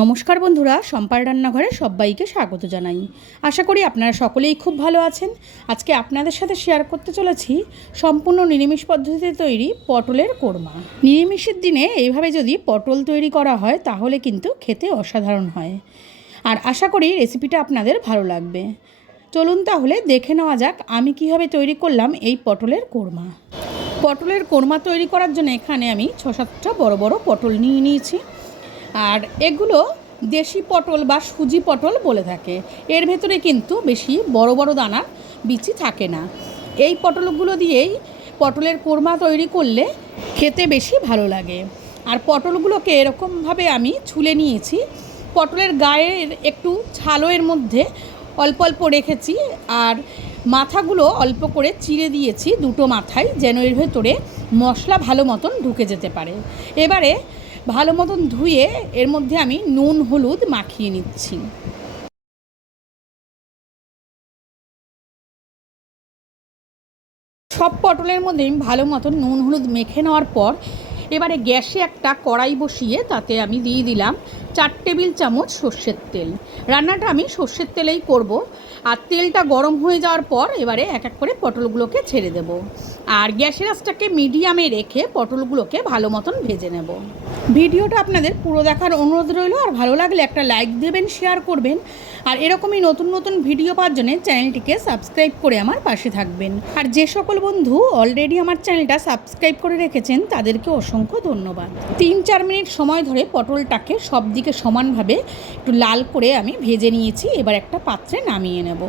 নমস্কার বন্ধুরা, সম্পার রান্নাঘরে সবাইকে স্বাগত জানাই। আশা করি আপনারা সকলেই খুব ভালো আছেন। আজকে আপনাদের সাথে শেয়ার করতে চলেছি সম্পূর্ণ নিরামিষ পদ্ধতিতে তৈরি পটলের কোরমা। নিরামিষের দিনে এইভাবে যদি পটল তৈরি করা হয় তাহলে কিন্তু খেতে অসাধারণ হয়। আর আশা করি রেসিপিটা আপনাদের ভালো লাগবে। চলুন তাহলে দেখে নেওয়া যাক আমি কীভাবে তৈরি করলাম এই পটলের কোরমা। পটলের কোরমা তৈরি করার জন্য এখানে আমি 6-7টা বড় বড় পটল নিয়ে নিয়েছি। আর এগুলো দেশি পটল বা সুজি পটল বলে থাকে। এর ভেতরে কিন্তু বেশি বড় বড় দানার বিচি থাকে না। এই পটলগুলো দিয়েই পটলের কোরমা তৈরি করলে খেতে বেশি ভালো লাগে। আর পটলগুলোকে এরকমভাবে আমি ছুলে নিয়েছি। পটলের গায়ের একটু ছালো এর মধ্যে অল্প অল্প রেখেছি, আর মাথাগুলো অল্প করে চিড়ে দিয়েছি দুটো মাথায়, যেন এর ভেতরে মশলা ভালো মতন ঢুকে যেতে পারে। এবারে ভালো মতন ধুয়ে এর মধ্যে আমি নুন হলুদ মাখিয়ে নিচ্ছি। সব পটলের মধ্যে আমি ভালো মতন নুন হলুদ মেখে নেওয়ার পর এবারে গ্যাসে একটা কড়াই বসিয়ে তাতে আমি দিয়ে দিলাম 4 টেবিল চামচ সর্ষের তেল। রান্নাটা আমি সর্ষের তেলেই করব। আর তেলটা গরম হয়ে যাওয়ার পর এবারে এক এক করে পটলগুলোকে ছেড়ে দেব। আর গ্যাসের আঁচটাকে মিডিয়ামে রেখে পটলগুলোকে ভালো মতন ভেজে নেব। ভিডিওটা আপনাদের পুরো দেখার অনুরোধ রইল। আর ভালো লাগলে একটা লাইক দেবেন, শেয়ার করবেন। আর এরকমই নতুন নতুন ভিডিও পাওয়ার জন্য চ্যানেলটিকে সাবস্ক্রাইব করে আমার পাশে থাকবেন। আর যে সকল বন্ধু অলরেডি আমার চ্যানেলটা সাবস্ক্রাইব করে রেখেছেন তাদেরকে অসংখ্য ধন্যবাদ। 3-4 মিনিট সময় ধরে পটলটাকে সব দিকে সমানভাবে একটু লাল করে আমি ভেজে নিয়েছি। এবার একটা পাত্রে নামিয়ে নেব।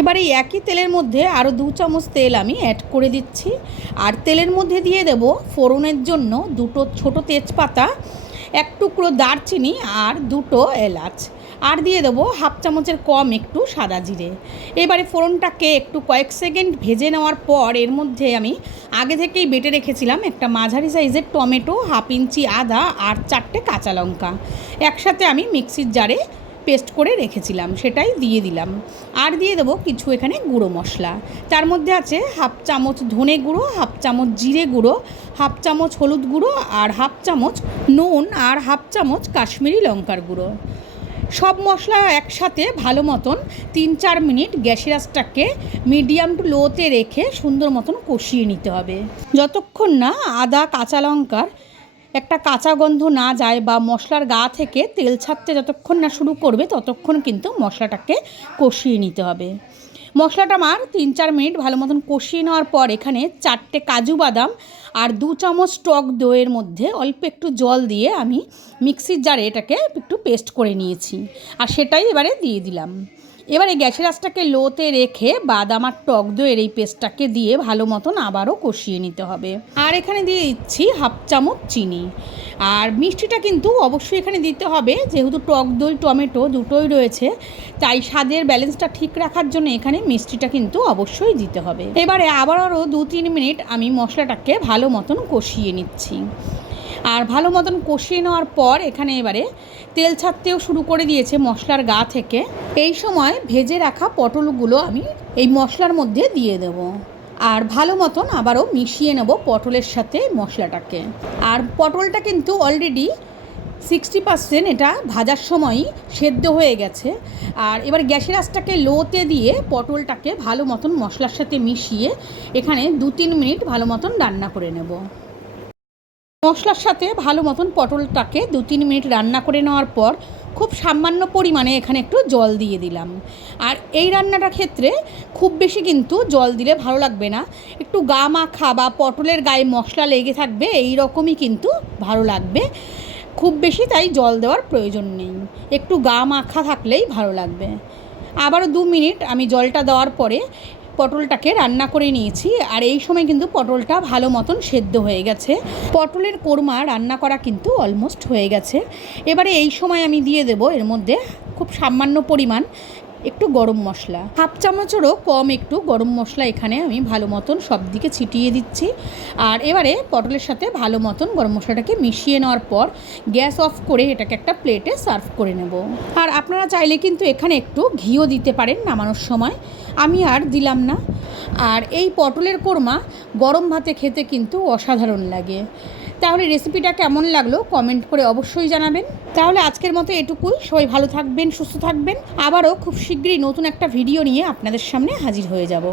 এবার এই একই তেলের মধ্যে আরও 2 চামচ তেল আমি অ্যাড করে দিচ্ছি। আর তেলের মধ্যে দিয়ে দেব ফোড়নের জন্য 2টো ছোটো তেজপাতা, 1 টুকরো দারচিনি আর 2টো এলাচ, আর দিয়ে দেবো 1/2 চামচের কম একটু সাদা জিরে। এবারে ফোড়নটাকে একটু কয়েক সেকেন্ড ভেজে নেওয়ার পর এর মধ্যে আমি আগে থেকেই বেটে রেখেছিলাম একটা মাঝারি সাইজের টমেটো, 1/2 ইঞ্চি আদা আর 4টে কাঁচা লঙ্কা একসাথে আমি মিক্সির জারে পেস্ট করে রেখেছিলাম, সেটাই দিয়ে দিলাম। আর দিয়ে দেবো কিছু এখানে গুঁড়ো মশলা। তার মধ্যে আছে 1/2 চামচ ধনে গুঁড়ো, 1/2 চামচ জিরে গুঁড়ো, 1/2 চামচ হলুদ গুঁড়ো আর 1/2 চামচ নুন আর 1/2 চামচ কাশ্মীরি লঙ্কার গুঁড়ো। সব মশলা একসাথে ভালো মতন 3-4 মিনিট গ্যাসের আঁচটাকে মিডিয়াম টু লোতে রেখে সুন্দর মতন কষিয়ে নিতে হবে, যতক্ষণ না আদা কাঁচা লঙ্কার একটা কাঁচা গন্ধ না যায় বা মশলার গা থেকে তেল ছাড়তে যতক্ষণ না শুরু করবে ততক্ষণ কিন্তু মশলাটাকে কষিয়ে নিতে হবে। মশলাটা আমার 3-4 মিনিট ভালো মতন কষিয়ে নেওয়ার পর এখানে 4টে কাজু বাদাম আর 2 চামচ টক দইয়ের মধ্যে অল্প একটু জল দিয়ে আমি মিক্সির জারে এটাকে একটু পেস্ট করে নিয়েছি, আর সেটাই এবারে দিয়ে দিলাম। এবারে গ্যাসের আঁচটাকে লোতে রেখে বাদাম আর টক দইয়ের এই পেস্টটাকে দিয়ে ভালো মতন আবারও কষিয়ে নিতে হবে। আর এখানে দিয়ে দিচ্ছি 1/2 চামচ চিনি। আর মিষ্টিটা কিন্তু অবশ্যই এখানে দিতে হবে, যেহেতু টক দই টমেটো দুটোই রয়েছে, তাই স্বাদের ব্যালেন্সটা ঠিক রাখার জন্য এখানে মিষ্টিটা কিন্তু অবশ্যই দিতে হবে। এবারে আবারও 2-3 মিনিট আমি মশলাটাকে ভালো মতন কষিয়ে নিচ্ছি। আর ভালো মতন কষিয়ে নেওয়ার পর এখানে এবারে তেল ছাড়তেও শুরু করে দিয়েছে মশলার গা থেকে। এই সময় ভেজে রাখা পটলগুলো আমি এই মশলার মধ্যে দিয়ে দেব। আর ভালো মতন আবারও মিশিয়ে নেব পটলের সাথে মশলাটাকে। আর পটলটা কিন্তু অলরেডি 60% এটা ভাজার সময়ই সেদ্ধ হয়ে গেছে। আর এবার গ্যাসের আঁচটাকে লোতে দিয়ে পটলটাকে ভালো মতন মশলার সাথে মিশিয়ে এখানে 2-3 মিনিট ভালো মতন রান্না করে নেব। মশলার সাথে ভালো মতন পটলটাকে 2-3 মিনিট রান্না করে নেওয়ার পর খুব সামান্য পরিমাণে এখানে একটু জল দিয়ে দিলাম। আর এই রান্নাটার ক্ষেত্রে খুব বেশি কিন্তু জল দিলে ভালো লাগবে না, একটু গা মাখা বা পটলের গায়ে মশলা লেগে থাকবে এই রকমই কিন্তু ভালো লাগবে। খুব বেশি তাই জল দেওয়ার প্রয়োজন নেই, একটু গা মাখা থাকলেই ভালো লাগবে। আবারও 2 মিনিট আমি জলটা দেওয়ার পরে পটলটাকে রান্না করে নিয়েছি। আর এই সময় কিন্তু পটলটা ভালো মতন সেদ্ধ হয়ে গেছে। পটলের কোরমা রান্না করা কিন্তু অলমোস্ট হয়ে গেছে। এবারে এই সময় আমি দিয়ে দেব এর মধ্যে খুব সামান্য পরিমাণ একটু গরম মশলা, হাফ চামচেরও কম একটু গরম মশলা এখানে আমি ভালো মতন সব দিকে ছিটিয়ে দিচ্ছি। আর এবারে পটলের সাথে ভালো মতন গরম মশলাটাকে মিশিয়ে নেওয়ার পর গ্যাস অফ করে এটাকে একটা প্লেটে সার্ভ করে নেব। আর আপনারা চাইলে কিন্তু এখানে একটু ঘিও দিতে পারেন নামানোর সময়, আমি আর দিলাম না। আর এই পটলের কোরমা গরম ভাতে খেতে কিন্তু অসাধারণ লাগে। তাহলে রেসিপিটা কেমন লাগলো কমেন্ট করে অবশ্যই জানাবেন। তাহলে আজকের মতো এটুকুই, সবাই ভালো থাকবেন, সুস্থ থাকবেন। আবারও খুব শীঘ্রই নতুন একটা ভিডিও নিয়ে আপনাদের সামনে হাজির হয়ে যাব।